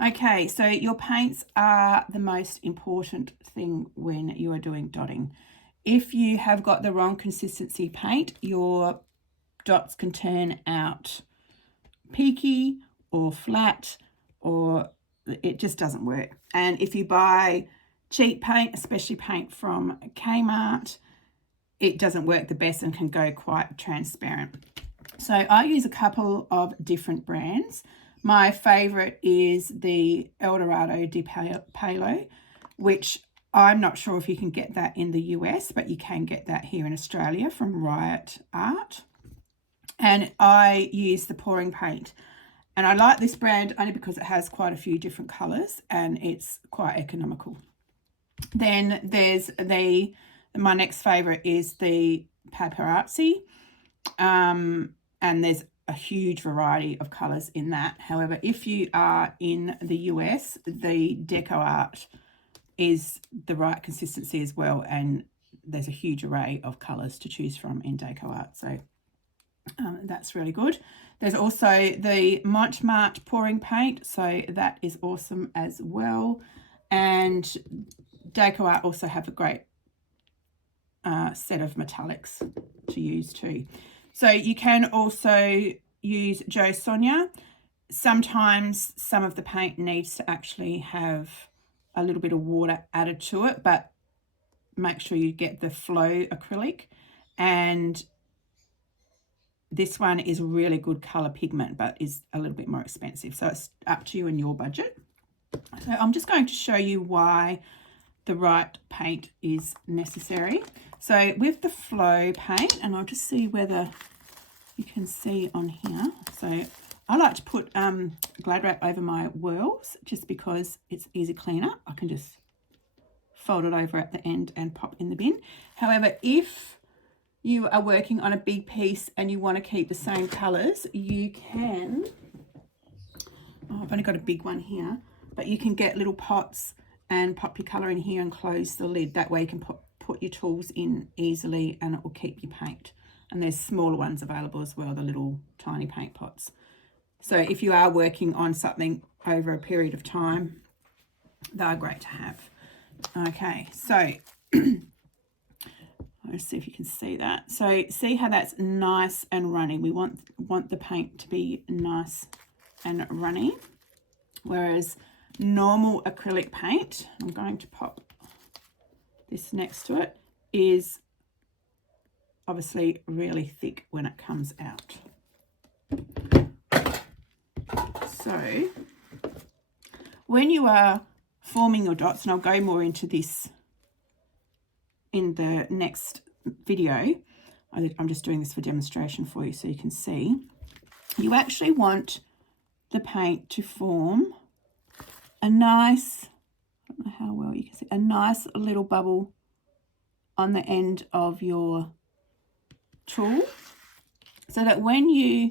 Okay, so your paints are the most important thing when you are doing dotting. If you have got the wrong consistency paint, your dots can turn out peaky or flat, or it just doesn't work. And if you buy cheap paint, especially paint from Kmart, it doesn't work the best and can go quite transparent. So I use a couple of different brands. My favorite is the Eldorado di Palo, which I'm not sure if you can get that in the US, but you can get that here in Australia from Riot Art. And I use the pouring paint. And I like this brand only because it has quite a few different colours and it's quite economical. Then there's my next favourite is the Paparazzi. And there's a huge variety of colours in that. However, if you are in the US, the Deco Art is the right consistency as well, and there's a huge array of colours to choose from in Deco Art, so that's really good. There's also the Montmartre pouring paint, so that is awesome as well. And Deco Art also have a great set of metallics to use too. So you can also use Jo Sonia. Sometimes some of the paint needs to actually have a little bit of water added to it, but make sure you get the flow acrylic. And this one is really good colour pigment, but is a little bit more expensive. So it's up to you and your budget. So I'm just going to show you why the right paint is necessary. So with the flow paint, and I'll just see whether you can see on here. So I like to put Glad wrap over my whirls just because it's easy cleanup. I can just fold it over at the end and pop in the bin. However, if you are working on a big piece and you want to keep the same colours, you can, I've only got a big one here, but you can get little pots and pop your colour in here and close the lid. That way you can put your tools in easily and it will keep your paint. And there's smaller ones available as well, the little tiny paint pots. So if you are working on something over a period of time, they're great to have. Okay, so let's see if you can see that. So see how that's nice and runny. We want the paint to be nice and runny. Whereas normal acrylic paint, I'm going to pop this next to it, is obviously really thick when it comes out. So when you are forming your dots, and I'll go more into this in the next video, I'm just doing this for demonstration for you so you can see, you actually want the paint to form a nice, I don't know how well you can see, a nice little bubble on the end of your tool, so that when you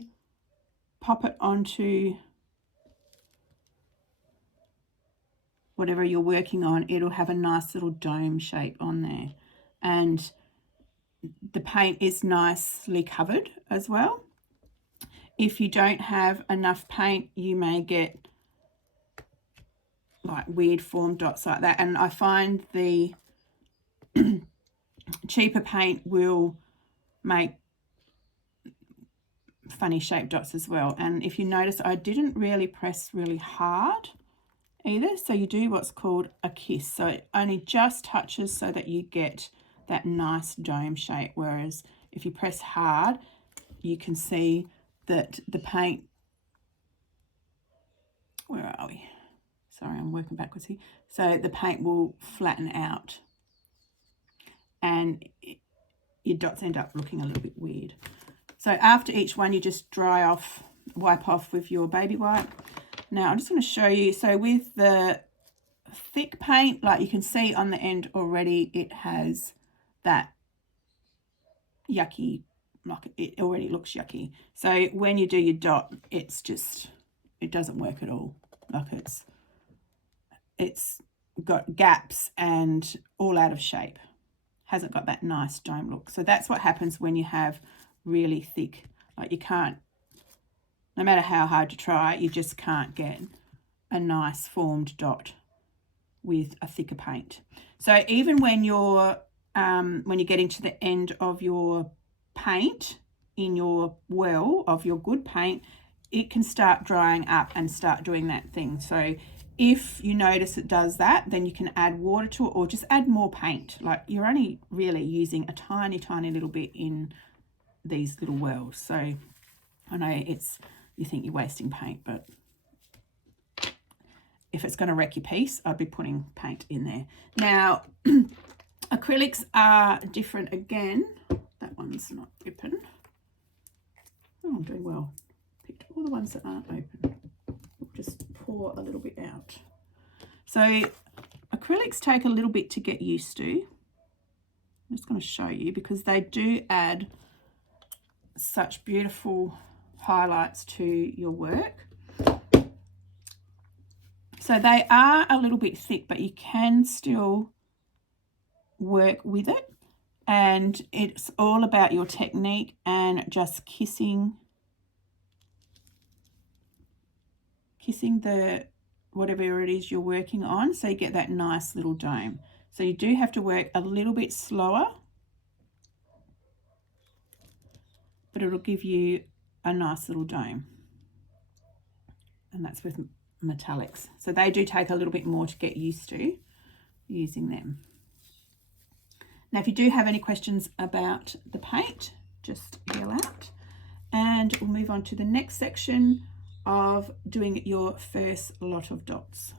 pop it onto whatever you're working on, it'll have a nice little dome shape on there. And the paint is nicely covered as well. If you don't have enough paint, you may get like weird form dots like that. And I find the cheaper paint will make funny shaped dots as well. And if you notice, I didn't really press really hard either. So you do what's called a kiss. So it only just touches so that you get that nice dome shape. Whereas if you press hard, you can see that the paint, where are we? Sorry, I'm working backwards here. So the paint will flatten out and your dots end up looking a little bit weird. So after each one, you just wipe off with your baby wipe. Now I'm just going to show you, so with the thick paint, like you can see on the end already, it has that yucky, like it already looks yucky. So when you do your dot, it's just, it doesn't work at all. Like it's got gaps and all out of shape. Hasn't got that nice dome look. So that's what happens when you have really thick, like you can't, no matter how hard you try, you just can't get a nice formed dot with a thicker paint. So even when you're getting to the end of your paint in your well of your good paint, it can start drying up and start doing that thing. So if you notice it does that, then you can add water to it or just add more paint. Like you're only really using a tiny, tiny little bit in these little wells. So I know you think you're wasting paint, but if it's going to wreck your piece, I'd be putting paint in there. Now, acrylics are different again. That one's not open. Oh, I'm doing well. Picked all the ones that aren't open. We'll just pour a little bit out. So acrylics take a little bit to get used to. I'm just going to show you because they do add such beautiful highlights to your work. So they are a little bit thick, but you can still work with it. And it's all about your technique and just kissing the whatever it is you're working on, so you get that nice little dome. So you do have to work a little bit slower, but it'll give you a nice little dome. And that's with metallics. So they do take a little bit more to get used to using them. Now, if you do have any questions about the paint, just yell out. And we'll move on to the next section of doing your first lot of dots.